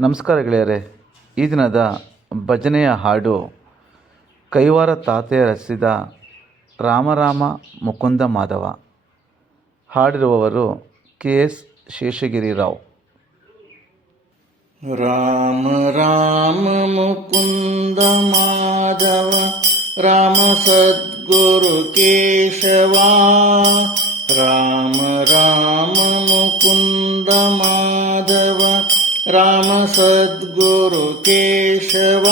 ನಮಸ್ಕಾರ ಗೆಳೆಯರೆ. ಈ ದಿನದ ಭಜನೆಯ ಹಾಡು ಕೈವಾರ ತಾತೆಯ ರಚಿಸಿದ ರಾಮ ರಾಮ ಮುಕುಂದ ಮಾಧವ. ಹಾಡಿರುವವರು KS ಶೇಷಗಿರಿ ರಾವ್. ರಾಮ ರಾಮ ಮುಕುಂದ ಮಾಧವ ರಾಮ ಸದ್ಗುರು ಕೇಶವ. ರಾಮ ರಾಮ ಮುಕುಂದ ಮಾಧವ ರಾಮ ಸದ್ಗುರು ಕೇಶವ.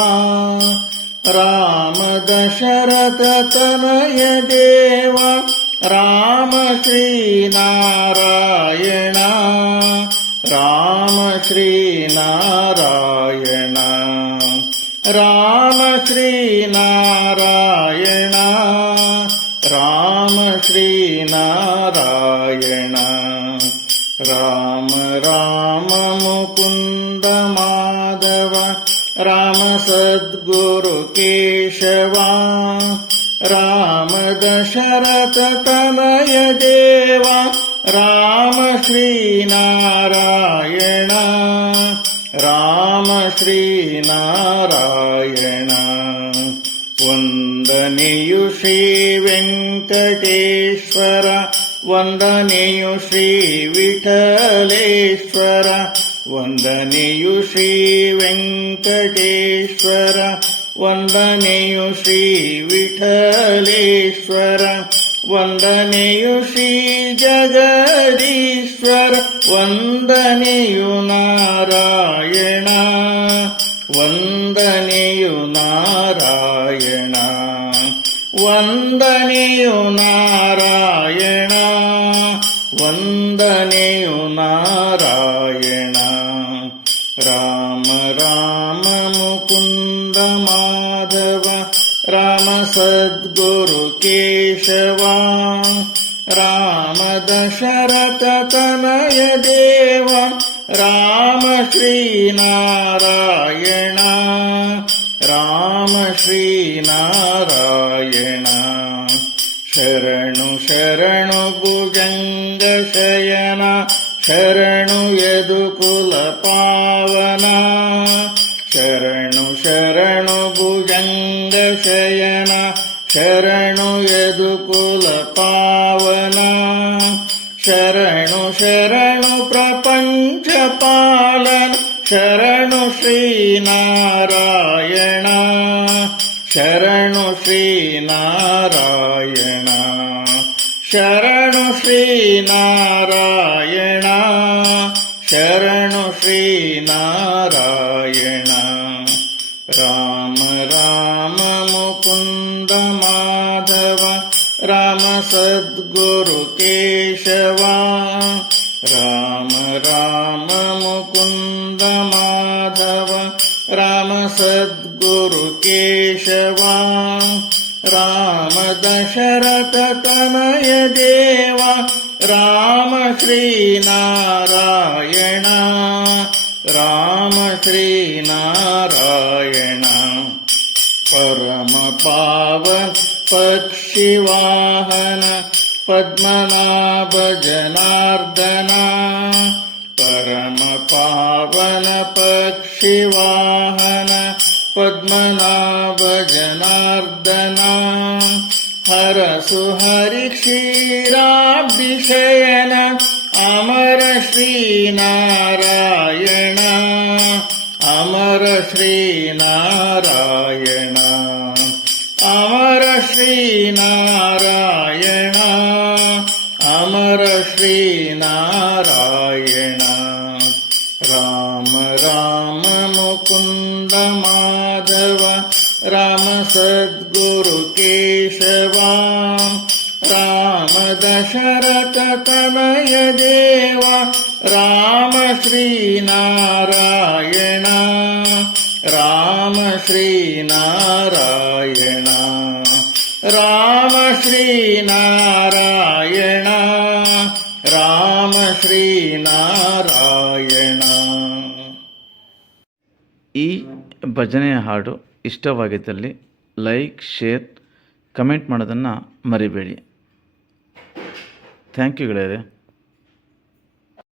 ರಾಮ ದಶರಥ ತನಯ ದೇವ ರಾಮ ಶ್ರೀನಾರಾಯಣ. ರಾಮ ಶ್ರೀನಾರಾಯಣ. ರಾಮ ಶ್ರೀನಾರಾಯಣ. ರಾಮ ಶ್ರೀನಾರಾಯಣ. ರಾಮ ರಾಮ ಮುಕುಂದ ಮಾಧವ ರಾಮ ಸದ್ಗುರು ಕೇಶವ. ರಾಮ ದಶರಥ ತನಯ ದೇವ ರಾಮ ಶ್ರೀನಾರಾಯಣ. ರಾಮ ಶ್ರೀನಾರಾಯಣ. ವಂದನೆಯು ಶ್ರೀ ವೆಂಕಟೇಶ್ವರ. ವಂದನೆಯು ಶ್ರೀ ವಿಠಲೇಶ್ವರ. ವಂದನೆಯು ಶ್ರೀ ವೆಂಕಟೇಶ್ವರ. ವಂದನೆಯು ಶ್ರೀ ವಿಠಲೇಶ್ವರ. ವಂದನೆಯು ಶ್ರೀ ಜಗದೀಶ್ವರ. ವಂದನೆಯು ನಾರಾಯಣ. ವಂದನೆಯು ನಾರಾಯಣ. ವಂದನೆಯು ನಾರಾಯಣ. ವಂದನೆಯು ನಾರಾಯಣ. ರಾಮ ರಾಮ ಮುಕುಂದ ಮಾಧವ ರಾಮ ಸದ್ಗುರು ಕೇಶವ. ರಾಮ ದಶರಥ ತನಯ ದೇವ ರಾಮ ಶ್ರೀನಾರಾಯಣ. ರಾಮ ಶ್ರೀನಾರಾಯಣ. ಶರಣು ಶರಣು ಭುಜಂಗ ಶಯನ. ಶರಣು ಯದುಕುಲ ಪಾವನ. ಶರಣು ಶರಣು ಭುಜಂಗ ಶಯನ. ಶರಣು ಯದುಕುಲ ಪಾವನ. ಶರಣು ಶರಣು ಪ್ರಪಂಚ ಪಾಲನ. ಶರಣು ಶ್ರೀನಾರಾಯಣ. ಶರಣು ಶ್ರೀನಾರಾಯಣ. ಶರಣು ಶ್ರೀನಾರಾಯಣ. ಶರಣು ಶ್ರೀನಾರಾಯಣ. ರಾಮ ರಾಮ ಮುಕುಂದ ಮಾಧವ ರಾಮ ಸದ್ಗುರು ಕೇಶವ. ರಾಮ ರಾಮ ಮುಕುಂದ ಮಾಧವ ರಾಮ ಸದ್ಗುರು ಕೇಶವ. ರಾಮ ದಶರಥ ತನಯ ದೇವ ರಾಮ ಶ್ರೀನಾರಾಯಣ. ರಾಮ ಶ್ರೀನಾರಾಯಣ. ಪರಮ ಪಾವನ ಪಕ್ಷಿವಾಹನ ಪದ್ಮನಾಭ ಜನಾರ್ದನ. ಪರಮ ಪಾವನ ಪಕ್ಷಿವಾಹನ ಪದ್ಮನಾಭ ಜನಾರ್ದನ. ಹರಸು ಹರಿ ಕ್ಷೀರಾಬ್ಧಿಶಯನ ಅಮರ ಶ್ರೀನಾರಾಯಣ. ಅಮರ ಶ್ರೀನಾರಾಯಣ. ಅಮರ ಶ್ರೀನಾರಾಯಣ. ಅಮರ ಶ್ರೀನಾರಾಯಣ. ರಾಮ ರಾಮ ಮುಕುಂದ ಮಾಧವ ರಾಮ ಸದ್ಗುರು ಕೇಶವ. ರಾಮ ದಶರಥ ತನಯ ದೇವ ರಾಮ ಶ್ರೀನಾರಾಯಣ. ರಾಮ ಶ್ರೀನಾರಾಯಣ. ರಾಮ ಶ್ರೀನಾರಾಯಣ. ರಾಮ ಶ್ರೀನಾರಾಯಣ. ಈ ಭಜನೆಯ ಹಾಡು ಇಷ್ಟವಾಗಿದ್ದಲ್ಲಿ ಲೈಕ್, ಶೇರ್, ಕಮೆಂಟ್ ಮಾಡೋದನ್ನು ಮರಿಬೇಡಿ. ಥ್ಯಾಂಕ್ ಯು ಗೆಳೆಯರೆ.